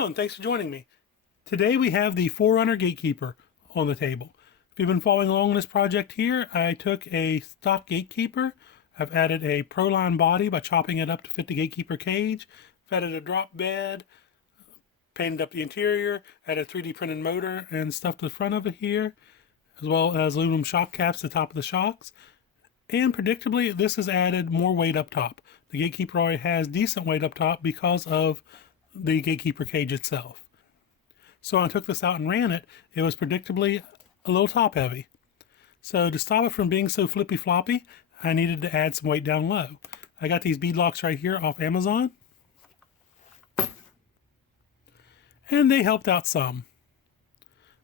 Hello and thanks for joining me. Today we have the 4Runner GateKeeper on the table. If you've been following along in this project here, I took a stock GateKeeper. I've added a Proline body by chopping it up to fit the GateKeeper cage. I've added a drop bed, painted up the interior, added a 3D printed motor and stuff to the front of it here, as well as aluminum shock caps to the top of the shocks. And predictably, this has added more weight up top. The GateKeeper already has decent weight up top because of the GateKeeper cage itself. So when I took this out and ran it, it was predictably a little top heavy. So to stop it from being so flippy floppy, I needed to add some weight down low. I got these bead locks right here off Amazon, and they helped out some.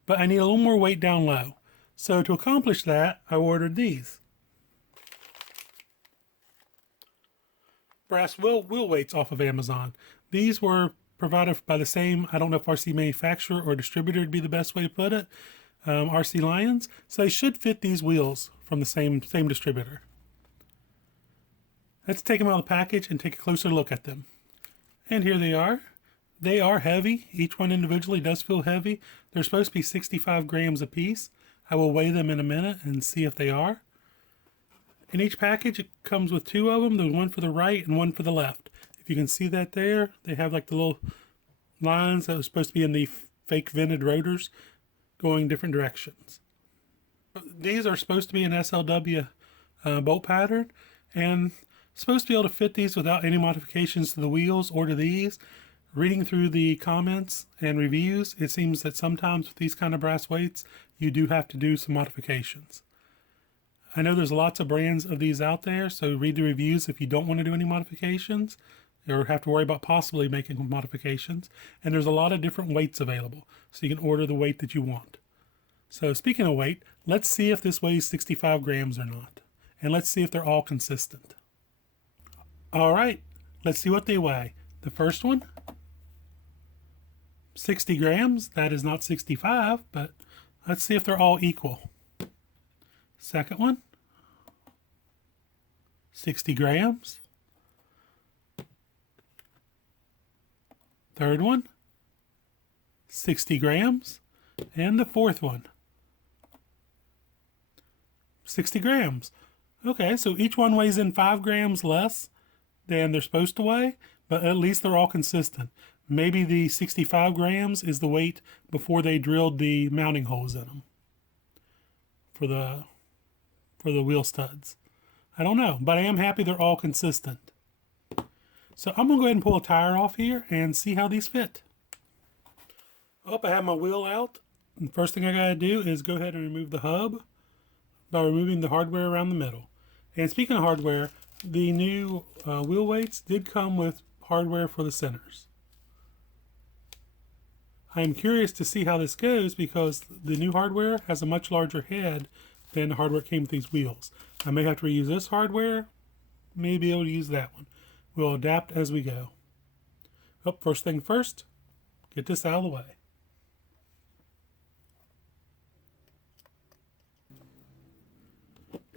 But I need a little more weight down low. So to accomplish that, I ordered these. Brass wheel weights off of Amazon. These were provided by the same, I don't know if RC manufacturer or distributor would be the best way to put it, RC Lions. So they should fit these wheels from the same distributor. Let's take them out of the package and take a closer look at them. And here they are. They are heavy. Each one individually does feel heavy. They're supposed to be 65 grams a piece. I will weigh them in a minute and see if they are. In each package, it comes with two of them. There's one for the right and one for the left. If you can see that there, they have like the little lines that are supposed to be in the fake vented rotors going different directions. These are supposed to be an SLW bolt pattern and supposed to be able to fit these without any modifications to the wheels or to these. Reading through the comments and reviews, it seems that sometimes with these kind of brass weights, you do have to do some modifications. I know there's lots of brands of these out there, so read the reviews if you don't want to do any modifications or have to worry about possibly making modifications. And there's a lot of different weights available, so you can order the weight that you want. So speaking of weight, let's see if this weighs 65 grams or not. And let's see if they're all consistent. All right, let's see what they weigh. The first one, 60 grams. That is not 65, but let's see if they're all equal. Second one, 60 grams. Third one, 60 grams. And the fourth one, 60 grams. Okay, so each one weighs in 5 grams less than they're supposed to weigh, but at least they're all consistent. Maybe the 65 grams is the weight before they drilled the mounting holes in them for the wheel studs. I don't know, but I am happy they're all consistent. So I'm going to go ahead and pull a tire off here and see how these fit. Oh, I have my wheel out. And the first thing I got to do is go ahead and remove the hub by removing the hardware around the middle. And speaking of hardware, the new wheel weights did come with hardware for the centers. I'm curious to see how this goes because the new hardware has a much larger head than the hardware came with these wheels. I may have to reuse this hardware, may be able to use that one. We'll adapt as we go. Oh, first thing first, get this out of the way.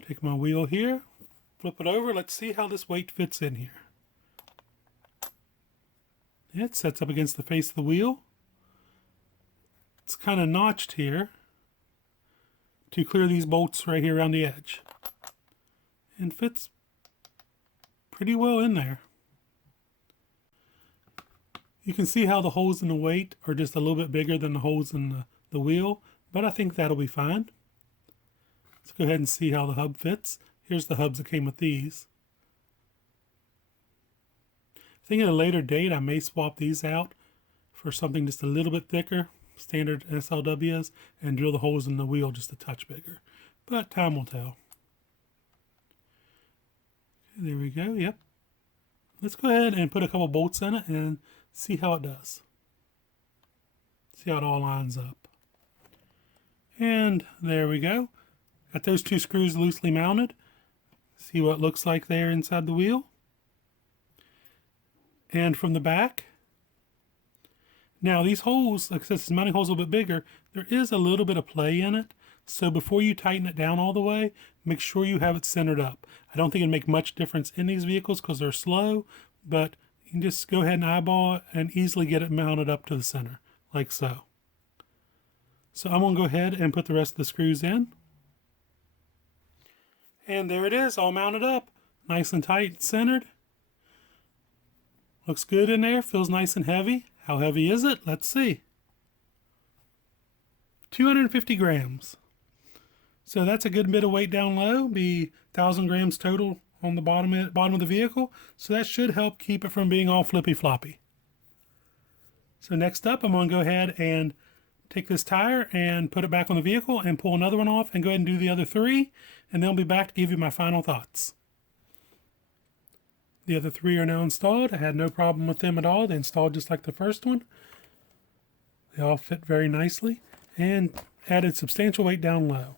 Take my wheel here, flip it over, let's see how this weight fits in here. It sets up against the face of the wheel. It's kind of notched here to clear these bolts right here around the edge. And fits pretty well in there. You can see how the holes in the weight are just a little bit bigger than the holes in the wheel, but I think that'll be fine. Let's go ahead and see how the hub fits. Here's the hubs that came with these. I think at a later date I may swap these out for something just a little bit thicker, standard SLWs, and drill the holes in the wheel just a touch bigger. But time will tell. There we go, yep. Let's go ahead and put a couple bolts in it and see how it does. See how it all lines up. And there we go. Got those two screws loosely mounted. See what it looks like there inside the wheel. And from the back. Now these holes, like I said, this mounting hole's a little bit bigger. There is a little bit of play in it. So before you tighten it down all the way, make sure you have it centered up. I don't think it'd make much difference in these vehicles because they're slow, but You can just go ahead and eyeball it and easily get it mounted up to the center, like so. So I'm going to go ahead and put the rest of the screws in. And there it is, all mounted up. Nice and tight and centered. Looks good in there, feels nice and heavy. How heavy is it? Let's see. 250 grams. So that's a good bit of weight down low, be 1,000 grams total on the bottom of the vehicle. So that should help keep it from being all flippy floppy. So next up, I'm going to go ahead and take this tire and put it back on the vehicle and pull another one off and go ahead and do the other 3. And then I'll be back to give you my final thoughts. The other 3 are now installed. I had no problem with them at all. They installed just like the first one. They all fit very nicely and added substantial weight down low.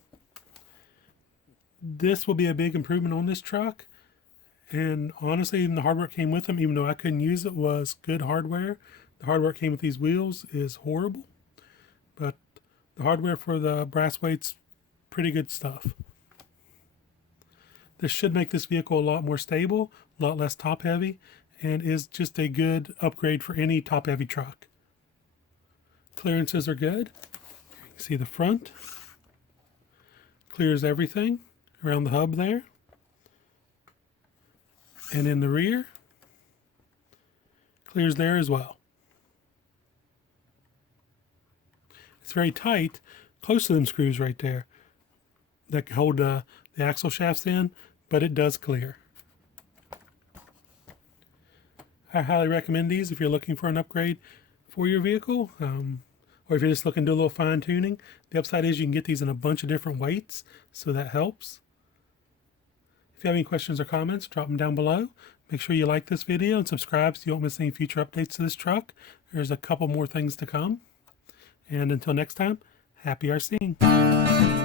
This will be a big improvement on this truck. And honestly, even the hardware came with them, even though I couldn't use it, was good hardware. The hardware came with these wheels is horrible. But the hardware for the brass weights, pretty good stuff. This should make this vehicle a lot more stable, a lot less top heavy, and is just a good upgrade for any top heavy truck. Clearances are good. You can see the front. Clears everything around the hub there. And in the rear, clears there as well. It's very tight, close to them screws right there that can hold the axle shafts in, but it does clear. I highly recommend these if you're looking for an upgrade for your vehicle, or if you're just looking to do a little fine tuning. The upside is you can get these in a bunch of different weights, so that helps. If you have any questions or comments, drop them down below. Make sure you like this video and subscribe so you won't miss any future updates to this truck. There's a couple more things to come. And until next time, happy RCing.